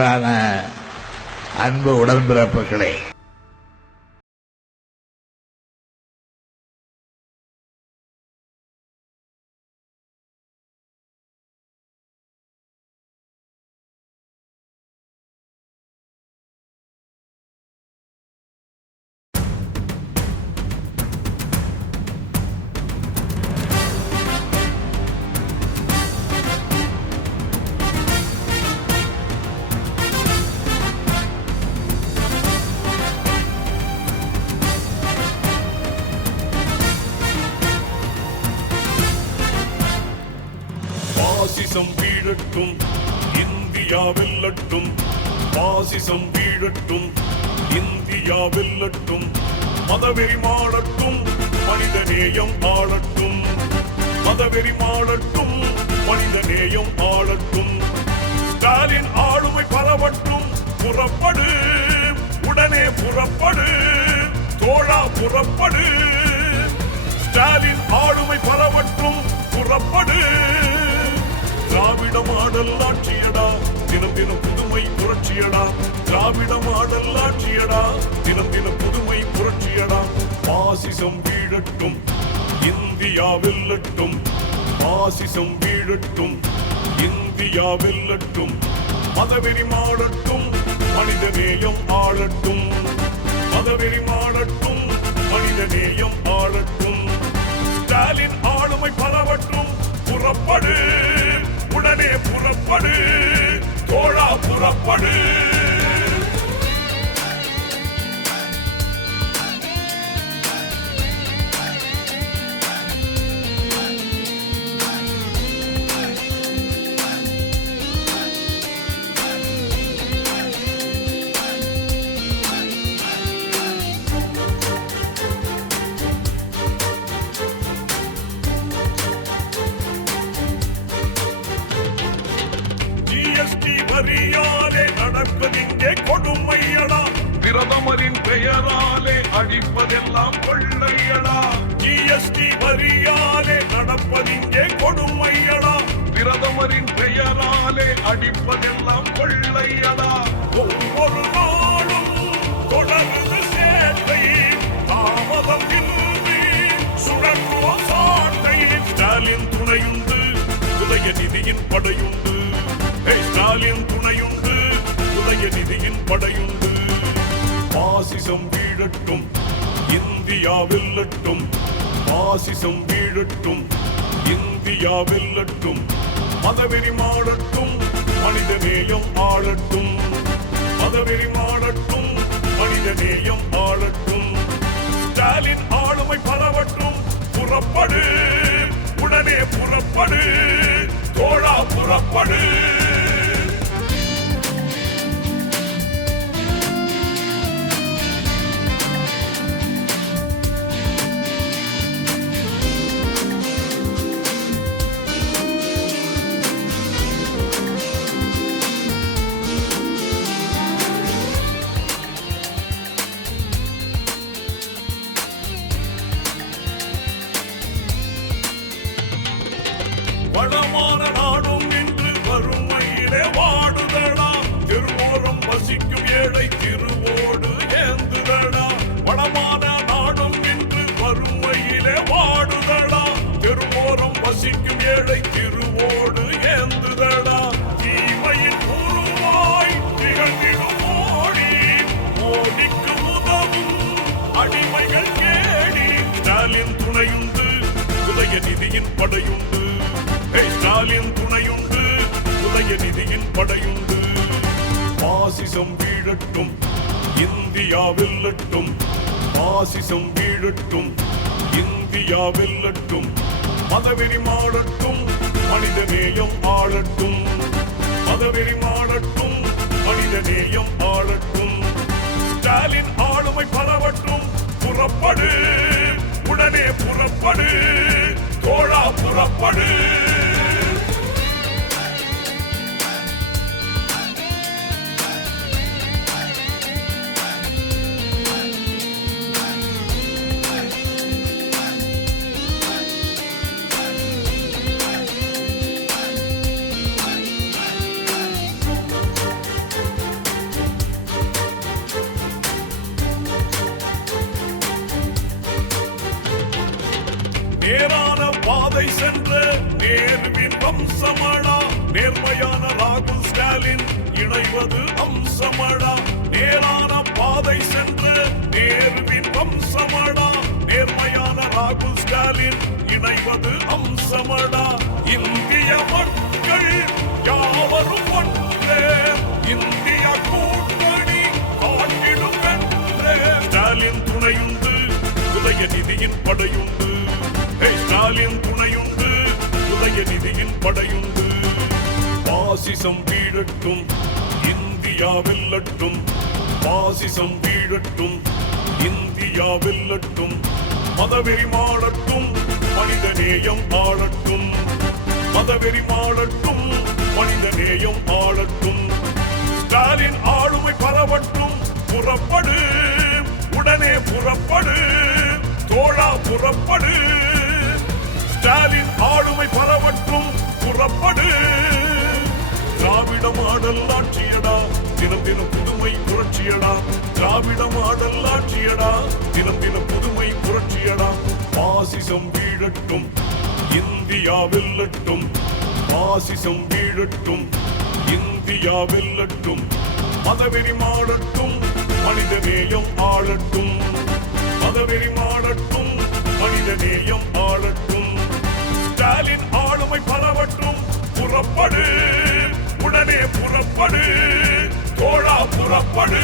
மேலான அன்பு உடன்பிறப்புகளே, பாசிசம் வீழட்டும், இந்தியா வெல்லட்டும். பாசிசம் வீழட்டும், இந்தியா வெல்லட்டும். மதவெறி மாளட்டும், மனிதநேயம் ஆளட்டும். மதவெறி மாளட்டும், மனிதநேயம் ஆளட்டும். ஸ்டாலின் ஆளுமை பரவட்டும், புறப்படு, உடனே புறப்படு, தோழா புறப்படு. ஸ்டாலின் ஆளுமை பரவட்டும், புறப்படு. திராவிட மாடல் ஆட்சியடா, தினம் தினம் புதுமை புரட்சியடா. திராவிட மாடல் ஆட்சியடா, தினம் தினம் புதுமை புரட்சியடா. பாசிசம் வீழட்டும், இந்தியா வெல்லட்டும். பாசிசம் வீழட்டும், இந்தியா வெல்லட்டும். மதவெறி மாளட்டும், மனிதநேயம் ஆளட்டும். மதவெறி மாளட்டும், மனிதநேயம் ஆளட்டும். ஸ்டாலின் ஆளுமை பரவட்டும், புறப்படு, உடனே புறப்படு, தோழா புறப்படு. வரியாலே நடப்பதிங்கே கொடுமையடா. பிரதமரின் பெயராலே அடிப்பதெல்லாம் கொள்ளையடா. ஜிஎஸ்டி வரியாலே நடப்பதிங்கே கொடுமையடா. பிரதமரின் பெயராலே அடிப்பதெல்லாம் கொள்ளையடா. ஒவ்வொரு நாளும் தொடர்ந்து சேர்த்தை, தாமதம் இன்றி சுழற்றுவோம் சாட்டை. ஸ்டாலின் துணையுண்டு, உதயநிதியின் படையுண்டு. ஸ்டாலின் துணையுண்டு, உதயநிதியின் படையுண்டு. பாசிசம் வீழட்டும், இந்தியா வெல்லட்டும். பாசிசம் வீழட்டும், இந்தியா வெல்லட்டும். மதவெறி மாளட்டும், மனிதநேயம் ஆளட்டும். மதவெறி மாளட்டும், மனிதநேயம் ஆளட்டும். ஸ்டாலின் ஆளுமை பரவட்டும், புறப்படு, உடனே புறப்படு, தோழா புறப்படு. வளமான நாடும் இன்று வறுமையிலே வாடுதடா. திருவோரம் வசிக்கும் ஏழை திருவோடு ஏந்துதடா. வளமான நாடும் இன்று வறுமையிலே வாடுதடா. திருவோரம் வசிக்கும் ஏழை திருவோடு ஏந்துதடா. தீமையின் உருவாய் திகழ்ந்திடும் மோடி, மோடிக்கு உதவும் அடிமைகள் கேடி. ஸ்டாலின் துணையுண்டு, உதயநிதியின் படையுண்டு. ஸ்டாலின் துணையுண்டு, உதயநிதியின் படையுண்டு. பாசிசம் வீழட்டும், இந்தியா வெல்லட்டும். பாசிசம் வீழட்டும், இந்தியா வெல்லட்டும். மதவெறி மாளட்டும், மனிதநேயம் ஆளட்டும். மதவெறி மாளட்டும், மனிதநேயம் ஆளட்டும். ஸ்டாலின் ஆளுமை பரவட்டும், புறப்படு, உடனே புறப்படு, தோழா புறப்படு. நேரான பாதை சென்ற நேருவின் வம்சமடா நேர்மையான ராகுல் ஸ்டாலின் இணைவது அம்சமடா நேரான பாதை சென்ற நேருவின் வம்சமடா நேர்மையான ராகுல் ஸ்டாலின் இணைவது அம்சமடா இந்திய மக்கள் யாவரும் ஒன்றே இந்திய கூட்டணி காட்டிடும் என்றே ஸ்டாலின் துணையுண்டு உதயநிதியின் படையுண்டு ஸ்டாலின் துணையுண்டு உதயநிதியின் படையுண்டு பாசிசம் வீழட்டும் இந்தியா வெல்லட்டும் பாசிசம் வீழட்டும் இந்தியா வெல்லட்டும் மதவெறி மாளட்டும் மனிதநேயம் ஆளட்டும் மதவெறி மாளட்டும் மனிதநேயம் ஆளட்டும் ஸ்டாலின் ஆளுமை பரவட்டும் புறப்படு உடனே புறப்படு தோழா புறப்படு ஸ்டாலின் ஆளுமை பரவட்டும் புறப்படு திராவிட மாடல் ஆட்சியடா தினம் தினம் புதுமை புரட்சியடா திராவிட மாடல் ஆட்சியடா தினம் தினம் புதுமை புரட்சியடா பாசிசம் வீழட்டும் இந்தியா வெல்லட்டும் பாசிசம் வீழட்டும் இந்தியா வெல்லட்டும் மதவெறி மாடட்டும் மனிதநேயம் ஆளட்டும் மதவெறி மாடட்டும் மனிதநேயம் ஆளட்டும் ஸ்டாலின் ஆளுமை பரவட்டும் புறப்படு உடனே புறப்படு தோழா புறப்படு